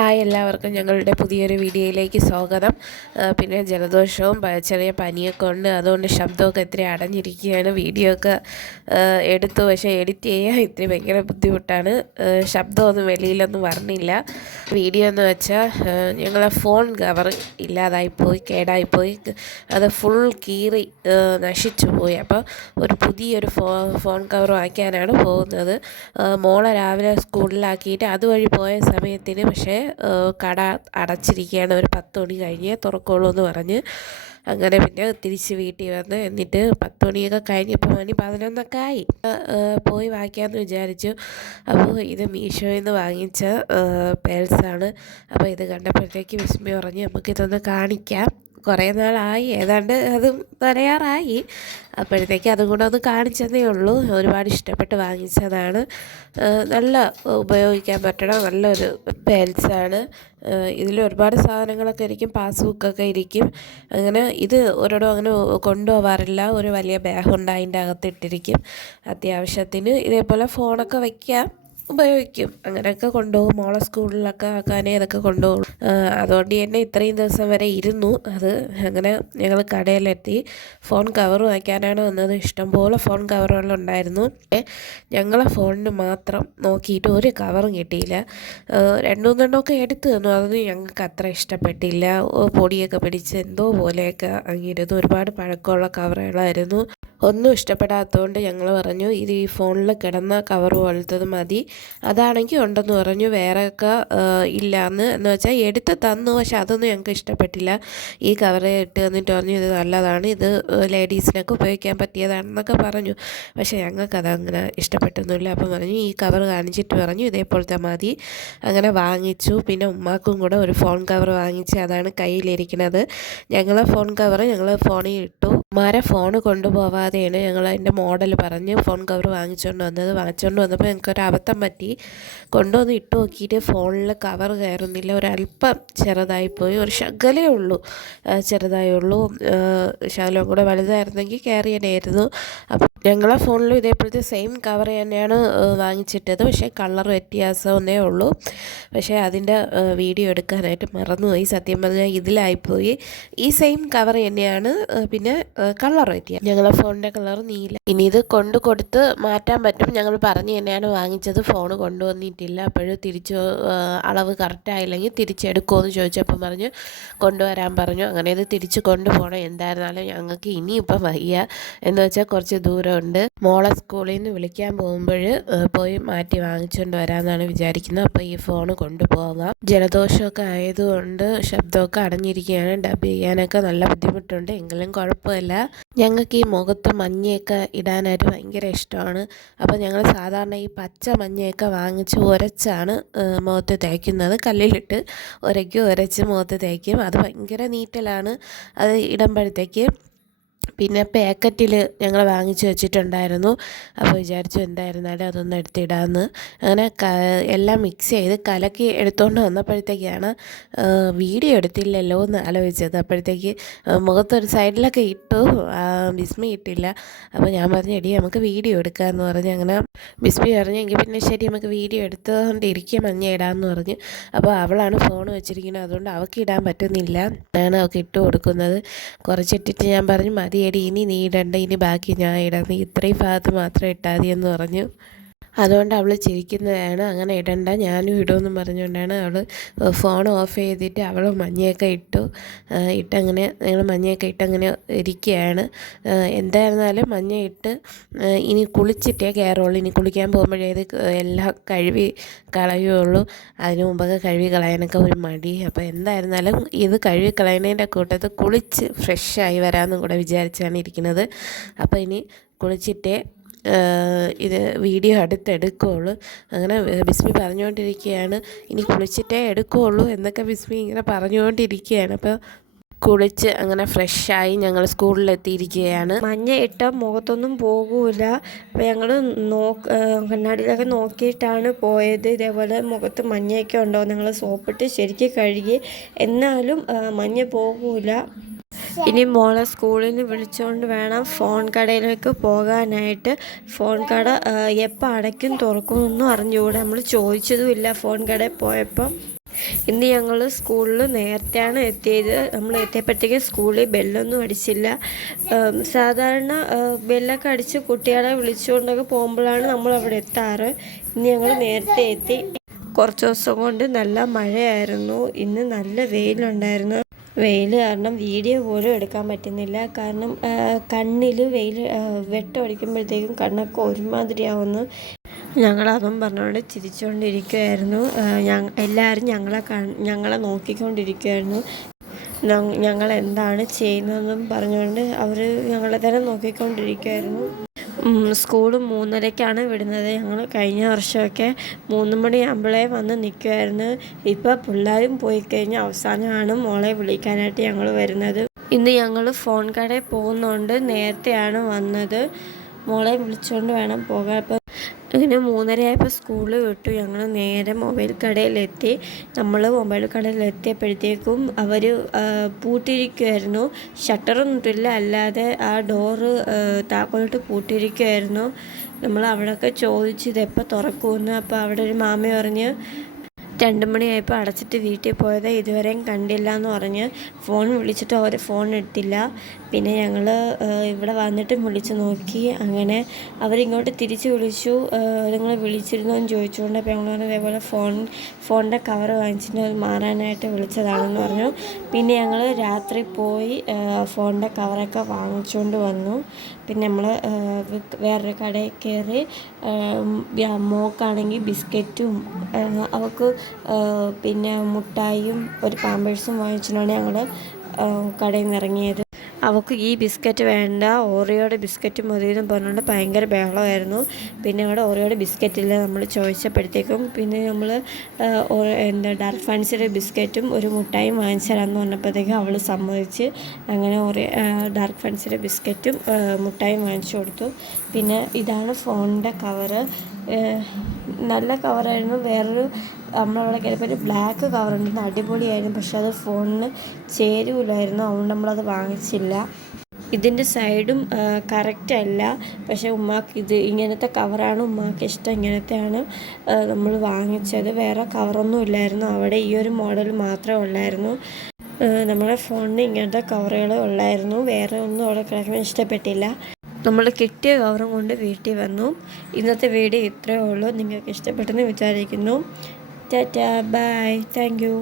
Hi എല്ലാവർക്കും ഞങ്ങളുടെ പുതിയൊരു വീഡിയോയിലേക്ക് സ്വാഗതം. പിന്നെ ജലദോഷവും ചെറിയ പനിയൊക്കെ ഉണ്ട്. അതുകൊണ്ട് ശബ്ദമൊക്കെ ഇത്തിരി അടഞ്ഞിരിക്കുകയാണ്. വീഡിയോ ഒക്കെ എടുത്തു. പക്ഷേ എഡിറ്റ് ചെയ്യാൻ ഇത്തിരി ഭയങ്കര ബുദ്ധിമുട്ടാണ്. ശബ്ദമൊന്നും വെളിയിലൊന്നും വരണില്ല. വീഡിയോ എന്ന് വെച്ചാൽ ഞങ്ങളെ ഫോൺ കവർ ഇല്ലാതായിപ്പോയി കേടായിപ്പോയി അത് ഫുൾ കീറി നശിച്ചു പോയി. അപ്പോൾ ഒരു പുതിയൊരു ഫോ ഫോൺ കവർ വാങ്ങിക്കാനാണ് പോകുന്നത്. മോളെ രാവിലെ സ്കൂളിലാക്കിയിട്ട് അതുവഴി പോയ സമയത്തിന് പക്ഷേ കട അടച്ചിരിക്കുകയാണ്. ഒരു പത്ത് മണി കഴിഞ്ഞേ തുറക്കുള്ളൂ എന്ന് പറഞ്ഞ് അങ്ങനെ പിന്നെ തിരിച്ച് വീട്ടിൽ വന്ന് എന്നിട്ട് പത്ത് മണിയൊക്കെ കഴിഞ്ഞപ്പോൾ മണി പതിനൊന്നൊക്കെ ആയി. പോയി വാങ്ങിക്കാമെന്ന് വിചാരിച്ചു. അപ്പോൾ ഇത് മീഷോയിൽ നിന്ന് വാങ്ങിച്ച പേഴ്സാണ്. അപ്പോൾ ഇത് കണ്ടപ്പോഴത്തേക്ക് വിസ്മയം പറഞ്ഞ് നമുക്കിതൊന്ന് കാണിക്കാം. കുറേ നാളായി. ഏതാണ്ട് അതും പറയാറായി അപ്പോഴത്തേക്ക് അതും കൂടെ ഒന്ന് കാണിച്ചതേ ഉള്ളൂ. ഒരുപാട് ഇഷ്ടപ്പെട്ട് വാങ്ങിച്ചതാണ്. നല്ല ഉപയോഗിക്കാൻ പറ്റണ നല്ലൊരു പേൽസാണ് ഇതിൽ ഒരുപാട് സാധനങ്ങളൊക്കെ ഇരിക്കും. പാസ്ബുക്കൊക്കെ ഇരിക്കും. അങ്ങനെ ഇത് ഒരിടം അങ്ങനെ കൊണ്ടുപോകാറില്ല ഒരു വലിയ ബാഗുണ്ട് അതിന്റെ അകത്ത് ഇട്ടിരിക്കും അത്യാവശ്യത്തിന്. ഇതേപോലെ ഫോണൊക്കെ വയ്ക്കാം ഉപയോഗിക്കും. അങ്ങനെയൊക്കെ കൊണ്ടുപോകും. മോളെ സ്കൂളിലൊക്കെ ആക്കാനേ അതൊക്കെ കൊണ്ടുപോകും. അതുകൊണ്ട് തന്നെ ഇത്രയും ദിവസം വരെ ഇരുന്നു. അത് അങ്ങനെ ഞങ്ങൾ കടയിലെത്തി. ഫോൺ കവർ വാങ്ങിക്കാനാണ് വന്നത്. ഇഷ്ടംപോലെ ഫോൺ കവറുകളുണ്ടായിരുന്നു ഞങ്ങളെ ഫോണിന് മാത്രം നോക്കിയിട്ട് ഒരു കവറും കിട്ടിയില്ല. രണ്ടുമൂന്നെണ്ണമൊക്കെ മൂന്നെണ്ണമൊക്കെ എടുത്തു തന്നു. അതൊന്നും ഞങ്ങൾക്ക് അത്ര ഇഷ്ടപ്പെട്ടില്ല. പൊടിയൊക്കെ പിടിച്ച് എന്തോ പോലെയൊക്കെ അങ്ങിരുന്നു ഒരുപാട് പഴക്കമുള്ള കവറുകളായിരുന്നു. ഒന്നും ഇഷ്ടപ്പെടാത്തതുകൊണ്ട് ഞങ്ങൾ പറഞ്ഞു ഇത് ഈ ഫോണിൽ കിടന്ന കവർ പോലത്തത് മതി. അതാണെങ്കിൽ ഉണ്ടെന്ന് പറഞ്ഞു. വേറെയൊക്കെ ഇല്ലയെന്ന് എന്ന് വെച്ചാൽ എടുത്ത് തന്നു. പക്ഷെ അതൊന്നും ഞങ്ങൾക്ക് ഇഷ്ടപ്പെട്ടില്ല. ഈ കവർ ഇട്ട് തന്നിട്ട് പറഞ്ഞു ഇത് നല്ലതാണ്. ഇത് ലേഡീസിനൊക്കെ ഉപയോഗിക്കാൻ പറ്റിയതാണെന്നൊക്കെ പറഞ്ഞു. പക്ഷേ ഞങ്ങൾക്കത് അങ്ങനെ ഇഷ്ടപ്പെട്ടൊന്നുമില്ല. അപ്പം പറഞ്ഞു ഈ കവർ കാണിച്ചിട്ട് പറഞ്ഞു ഇതേപോലത്തെ മതി. അങ്ങനെ വാങ്ങിച്ചു. പിന്നെ ഉമ്മാക്കും കൂടെ ഒരു ഫോൺ കവർ വാങ്ങിച്ച് അതാണ് കയ്യിലിരിക്കുന്നത് ഞങ്ങളെ ഫോൺ കവർ ഞങ്ങൾ ഫോണിൽ ഇട്ടു. ഉമ്മാരെ ഫോൺ കൊണ്ടുപോവാതെയാണ് ഞങ്ങൾ അതിന്റെ മോഡൽ പറഞ്ഞ് ഫോൺ കവർ വാങ്ങിച്ചുകൊണ്ട് വന്നത്. വാങ്ങിച്ചുകൊണ്ട് വന്നപ്പോൾ ഞങ്ങൾക്കൊരു അബദ്ധം പറ്റി. കൊണ്ടുവന്ന് ഇട്ട് നോക്കിയിട്ട് ഫോണിൽ കവർ കയറുന്നില്ല. ഒരല്പം ചെറുതായിപ്പോയി. ഒരു ശകലേ ഉള്ളൂ. ആ, ചെറുതായേ ഉള്ളൂ. ആ, ശകലം കൂടെ വലുതായിരുന്നെങ്കിൽ കയറിയനായിരുന്നു അപ്പം ഞങ്ങളെ ഫോണിലും ഇതേപോലത്തെ സെയിം കവർ തന്നെയാണ് വാങ്ങിച്ചിട്ടത്. പക്ഷേ കളർ വ്യത്യാസമൊന്നേ ഉള്ളൂ. പക്ഷേ അതിന്റെ വീഡിയോ എടുക്കാനായിട്ട് മറന്നുപോയി. സത്യം പറഞ്ഞാൽ ഇതിലായിപ്പോയി. ഈ സെയിം കവർ തന്നെയാണ് പിന്നെ കളർ വ്യത്യാസം ഞങ്ങളെ ഫോണിന്റെ കളർ നീല. ഇനി ഇത് കൊണ്ട് കൊടുത്ത് മാറ്റാൻ പറ്റും. ഞങ്ങൾ പറഞ്ഞു തന്നെയാണ് വാങ്ങിച്ചത്. ഫോൺ കൊണ്ടുവന്നിട്ടില്ല അപ്പോഴും തിരിച്ച് അളവ് കറക്റ്റായില്ലെങ്കിൽ തിരിച്ചെടുക്കുമോ എന്ന് ചോദിച്ചപ്പോൾ പറഞ്ഞു കൊണ്ടുവരാൻ പറഞ്ഞു. അങ്ങനെ ഇത് തിരിച്ച് കൊണ്ടുപോകണം. എന്തായിരുന്നാലും ഞങ്ങൾക്ക് ഇനിയിപ്പം വയ്യ. എന്ന് വെച്ചാൽ കുറച്ച് ദൂരമുണ്ട്. മോളെ സ്കൂളിൽ നിന്ന് വിളിക്കാൻ പോകുമ്പോൾ പോയി മാറ്റി വാങ്ങിച്ചുകൊണ്ട് വരാമെന്നാണ് വിചാരിക്കുന്നത്. അപ്പോൾ ഈ ഫോൺ കൊണ്ടുപോകാം ജലദോഷമൊക്കെ ആയതുകൊണ്ട് ശബ്ദമൊക്കെ അടഞ്ഞിരിക്കുകയാണ്. ഡബ് ചെയ്യാനൊക്കെ നല്ല ബുദ്ധിമുട്ടുണ്ട്. എങ്കിലും കുഴപ്പമില്ല. ഞങ്ങൾക്ക് ഈ മുഖത്ത് മഞ്ഞയൊക്കെ ഇടാനായിട്ട് ഭയങ്കര ഇഷ്ടമാണ്. അപ്പോൾ ഞങ്ങൾ സാധാരണ ഈ പച്ച മഞ്ഞയൊക്കെ വാങ്ങിച്ച് ഉരച്ചാണ് മുഖത്ത് തേക്കുന്നത്. കല്ലിലിട്ട് ഉരയ്ക്കും ഉരച്ച് മുഖത്ത് തേക്കും. അത് ഭയങ്കര നീറ്റലാണ്. അത് ഇടുമ്പോഴത്തേക്ക് പിന്നെ പാക്കറ്റിൽ ഞങ്ങൾ വാങ്ങിച്ച് വെച്ചിട്ടുണ്ടായിരുന്നു. അപ്പോൾ വിചാരിച്ചു എന്തായിരുന്നാലും അതൊന്ന് എടുത്തിടാമെന്ന് അങ്ങനെ എല്ലാം മിക്സ് ചെയ്ത് കലക്കി എടുത്തുകൊണ്ട് വന്നപ്പോഴത്തേക്കാണ് വീഡിയോ എടുത്തില്ലല്ലോ എന്ന് ആലോചിച്ചത്. അപ്പോഴത്തേക്ക് മുഖത്തൊരു സൈഡിലൊക്കെ ഇട്ടു. ബിസ്മി ഇട്ടില്ല. അപ്പോൾ ഞാൻ പറഞ്ഞു എടി നമുക്ക് വീഡിയോ എടുക്കാമെന്ന് പറഞ്ഞ് അങ്ങനെ ബിസ്മി പറഞ്ഞു. എങ്കിൽ പിന്നെ ശരി നമുക്ക് വീഡിയോ എടുത്തുകൊണ്ടിരിക്കുക മഞ്ഞ ഇടാമെന്ന് പറഞ്ഞ്. അപ്പോൾ അവളാണ് ഫോൺ വെച്ചിരിക്കുന്നത്. അതുകൊണ്ട് അവൾക്ക് ഇടാൻ പറ്റുന്നില്ല. ഞാൻ അവൾക്ക് ഇട്ട് കൊടുക്കുന്നത്. കുറച്ചിട്ടിട്ട് ഞാൻ പറഞ്ഞു മതിയടി ഇനി നീ ഇടണ്ട ഇനി ബാക്കി ഞാൻ ഇടാം. നീ ഇത്രയും ഭാഗത്ത് മാത്രം ഇട്ടാൽ മതി എന്ന് പറഞ്ഞു അതുകൊണ്ട് അവൾ ചിരിക്കുന്നതാണ്. അങ്ങനെ ഇടണ്ട ഞാനും ഇടുമെന്നും പറഞ്ഞുകൊണ്ടാണ് അവൾ ഫോൺ ഓഫ് ചെയ്തിട്ട് അവൾ മഞ്ഞയൊക്കെ ഇട്ടു. ഇട്ടങ്ങനെ ഞങ്ങൾ മഞ്ഞയൊക്കെ ഇട്ടങ്ങനെ ഇരിക്കുകയാണ് എന്തായിരുന്നാലും മഞ്ഞ ഇട്ട് ഇനി കുളിച്ചിട്ടേ കയറുള്ളൂ. ഇനി കുളിക്കാൻ പോകുമ്പോഴേ ഇത് എല്ലാം കഴുകി കളയുള്ളൂ. അതിന് മുമ്പൊക്കെ കഴുകി കളയാനൊക്കെ ഒരു മടി. അപ്പോൾ എന്തായിരുന്നാലും ഇത് കഴുകി കളയുന്നതിന്റെ കൂട്ടത്ത് കുളിച്ച് ഫ്രഷായി വരാമെന്നും കൂടെ വിചാരിച്ചാണ് ഇരിക്കുന്നത്. അപ്പോൾ ഇനി കുളിച്ചിട്ടേ ഇത് വീഡിയോ അടുത്തെടുക്കുകയുള്ളൂ അങ്ങനെ ബിസ്മി പറഞ്ഞുകൊണ്ടിരിക്കുകയാണ്. ഇനി കുളിച്ചിട്ടേ എടുക്കുകയുള്ളൂ എന്നൊക്കെ ബിസ്മി ഇങ്ങനെ പറഞ്ഞുകൊണ്ടിരിക്കുകയാണ്. അപ്പോൾ കുളിച്ച് അങ്ങനെ ഫ്രഷായി ഞങ്ങൾ സ്കൂളിലെത്തിയിരിക്കുകയാണ്. മഞ്ഞ ഇട്ട മുഖത്തൊന്നും പോകൂല. അപ്പോൾ ഞങ്ങൾ നോക്ക് കണ്ണാടിയിലൊക്കെ നോക്കിയിട്ടാണ് പോയത്. ഇതേപോലെ മുഖത്ത് മഞ്ഞയൊക്കെ ഉണ്ടോ ഞങ്ങൾ സോപ്പിട്ട് ശരിക്കും കഴുകി. എന്നാലും മഞ്ഞ പോകൂല. ഇനി മോളെ സ്കൂളിൽ നിന്ന് വിളിച്ചുകൊണ്ട് വേണം ഫോൺ കടയിലേക്ക് പോകാനായിട്ട്. ഫോൺ കട എപ്പോൾ അടയ്ക്കും തുറക്കുമെന്നും അറിഞ്ഞുകൂടെ. നമ്മൾ ചോദിച്ചതുമില്ല ഫോൺ കടയിൽ പോയപ്പം. ഇന്ന് ഞങ്ങൾ സ്കൂളിൽ നേരത്തെയാണ് എത്തിയത്. നമ്മൾ എത്തിയപ്പോഴത്തേക്കും സ്കൂളിൽ ബെല്ലൊന്നും അടിച്ചില്ല. സാധാരണ ബെല്ലൊക്കെ അടിച്ച് കുട്ടികളെ വിളിച്ചുകൊണ്ടൊക്കെ പോകുമ്പോഴാണ് നമ്മൾ അവിടെ എത്താറ്. ഇന്ന് ഞങ്ങൾ നേരത്തെ എത്തി. കുറച്ച് ദിവസം കൊണ്ട് നല്ല മഴയായിരുന്നു. ഇന്ന് നല്ല വെയിലുണ്ടായിരുന്നു. വെയിൽ കാരണം വീഡിയോ പോലും എടുക്കാൻ പറ്റുന്നില്ല. കാരണം കണ്ണിൽ വെയിൽ വെട്ടമടിക്കുമ്പോഴത്തേക്കും കണ്ണൊക്കെ ഒരുമാതിരിയാവുന്നു. ഞങ്ങളതും പറഞ്ഞുകൊണ്ട് ചിരിച്ചുകൊണ്ടിരിക്കുമായിരുന്നു എല്ലാവരും ഞങ്ങളെ ഞങ്ങളെ നോക്കിക്കൊണ്ടിരിക്കുമായിരുന്നു ഞങ്ങൾ എന്താണ് ചെയ്യുന്നതെന്നും പറഞ്ഞുകൊണ്ട് അവർ ഞങ്ങളെ തന്നെ നോക്കിക്കൊണ്ടിരിക്കുമായിരുന്നു സ്കൂൾ മൂന്നരയ്ക്കാണ് വിടുന്നത്. ഞങ്ങൾ കഴിഞ്ഞ വർഷമൊക്കെ മൂന്ന് മണിയാകുമ്പോഴേ വന്ന് നിൽക്കുമായിരുന്നു ഇപ്പോൾ പിള്ളേരും പോയി കഴിഞ്ഞ് അവസാനമാണ് മോളെ വിളിക്കാനായിട്ട് ഞങ്ങൾ വരുന്നത്. ഇന്ന് ഞങ്ങൾ ഫോൺ കടയിൽ പോകുന്നുണ്ട് നേരത്തെയാണ് വന്നത്. മോളെ വിളിച്ചുകൊണ്ട് വേണം പോകാൻ. അപ്പം ഇങ്ങനെ മൂന്നരയായപ്പോൾ സ്കൂളിൽ വിട്ടു. ഞങ്ങൾ നേരെ മൊബൈൽ കടയിലെത്തി. നമ്മൾ മൊബൈൽ കടയിലെത്തിയപ്പോഴത്തേക്കും അവർ പൂട്ടിയിരിക്കുമായിരുന്നു ഷട്ടറൊന്നുമില്ല അല്ലാതെ ആ ഡോറ് താക്കോലിട്ട് പൂട്ടിയിരിക്കുമായിരുന്നു നമ്മൾ അവിടെയൊക്കെ ചോദിച്ചു ഇതെപ്പോൾ തുറക്കുമെന്ന്. അപ്പോൾ അവിടെ ഒരു മാമ പറഞ്ഞ് രണ്ട് മണിയായപ്പോൾ അടച്ചിട്ട് വീട്ടിൽ പോയത്. ഇതുവരെയും കണ്ടില്ല എന്ന് പറഞ്ഞ് ഫോൺ വിളിച്ചിട്ട് അവർ ഫോൺ എടുത്തില്ല. പിന്നെ ഞങ്ങൾ ഇവിടെ വന്നിട്ട് വിളിച്ച് നോക്കി. അങ്ങനെ അവരിങ്ങോട്ട് തിരിച്ച് വിളിച്ചു. നിങ്ങൾ വിളിച്ചിരുന്നോ എന്ന് ചോദിച്ചുകൊണ്ട് അപ്പോൾ ഞങ്ങൾ പറഞ്ഞു ഇതേപോലെ ഫോൺ ഫോണിന്റെ കവർ വാങ്ങിച്ചിട്ട് മാറാനായിട്ട് വിളിച്ചതാണെന്ന് പറഞ്ഞു. പിന്നെ ഞങ്ങൾ രാത്രി പോയി ഫോണിന്റെ കവറൊക്കെ വാങ്ങിച്ചുകൊണ്ട് വന്നു. പിന്നെ നമ്മൾ വേറൊരു കടയിൽ കയറി മോക്കാണെങ്കിൽ ബിസ്ക്കറ്റും അവൾക്ക് പിന്നെ മുട്ടായും ഒരു പാമ്പേഴ്സും വാങ്ങിച്ചിട്ടാണ് ഞങ്ങൾ കടയിൽ നിന്ന് ഇറങ്ങിയത്. അവൾക്ക് ഈ ബിസ്ക്കറ്റ് വേണ്ട ഓറിയോയുടെ ബിസ്ക്കറ്റ് മതി എന്ന് പറഞ്ഞുകൊണ്ട് ഭയങ്കര ബഹളമായിരുന്നു. പിന്നെ അവിടെ ഓറിയോയുടെ ബിസ്ക്കറ്റ് നമ്മൾ ചോദിച്ചപ്പോഴത്തേക്കും പിന്നെ നമ്മൾ എന്താ ഡാർക്ക് ബിസ്ക്കറ്റും ഒരു മുട്ടായും വാങ്ങിച്ചു തരാമെന്ന് പറഞ്ഞപ്പോഴത്തേക്കും അവൾ സമ്മതിച്ച് അങ്ങനെ ഓറിയ ഡാർക്ക് ബിസ്ക്കറ്റും മുട്ടായും വാങ്ങിച്ചു കൊടുത്തു. പിന്നെ ഇതാണ് ഫോണിന്റെ കവറ്. നല്ല കവറായിരുന്നു. വേറൊരു നമ്മളവിടെ കയറിയപ്പോൾ ഒരു ബ്ലാക്ക് കവർ ഉണ്ടായിരുന്നു അടിപൊളിയായിരുന്നു. പക്ഷെ അത് ഫോണിന് ചേരുമില്ലായിരുന്നു അതുകൊണ്ട് നമ്മളത് വാങ്ങിച്ചില്ല. ഇതിന്റെ സൈഡും കറക്റ്റ് അല്ല. പക്ഷേ ഉമ്മാക്ക് ഇത് ഇങ്ങനത്തെ കവറാണ് ഉമ്മാക്ക് ഇഷ്ടം. ഇങ്ങനത്തെയാണ് നമ്മൾ വാങ്ങിച്ചത്. വേറെ കവറൊന്നും ഇല്ലായിരുന്നു. അവിടെ ഈ ഒരു മോഡൽ മാത്രമേ ഉള്ളായിരുന്നു. നമ്മുടെ ഫോണിന് ഇങ്ങനത്തെ കവറുകൾ ഉള്ളായിരുന്നു. വേറെ ഒന്നും അവിടെ കിടക്കാൻ ഇഷ്ടപ്പെട്ടില്ല. നമ്മൾ കിട്ടിയ കവറും കൊണ്ട് വീട്ടിൽ വന്നു. ഇന്നത്തെ വീഡിയോ ഇത്രയേ ഉള്ളൂ. നിങ്ങൾക്ക് ഇഷ്ടപ്പെട്ടെന്ന് വിചാരിക്കുന്നു. Tata bye thank you